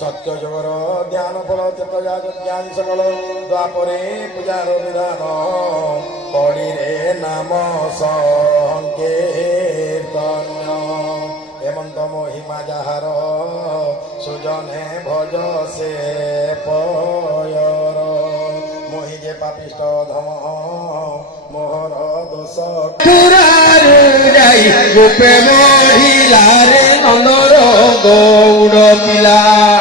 सत्य जगर ज्ञान फल तेजा ज्ञान सकल द्वापरे पूजार विधान कड़ी रे नाम संकीर्तन हेमंत महिमा जाहार सुजने भज से पयर मोहि जे पापिष्ट धम मोहर दोष गोपे महिला रे नंदर गौड़ पिला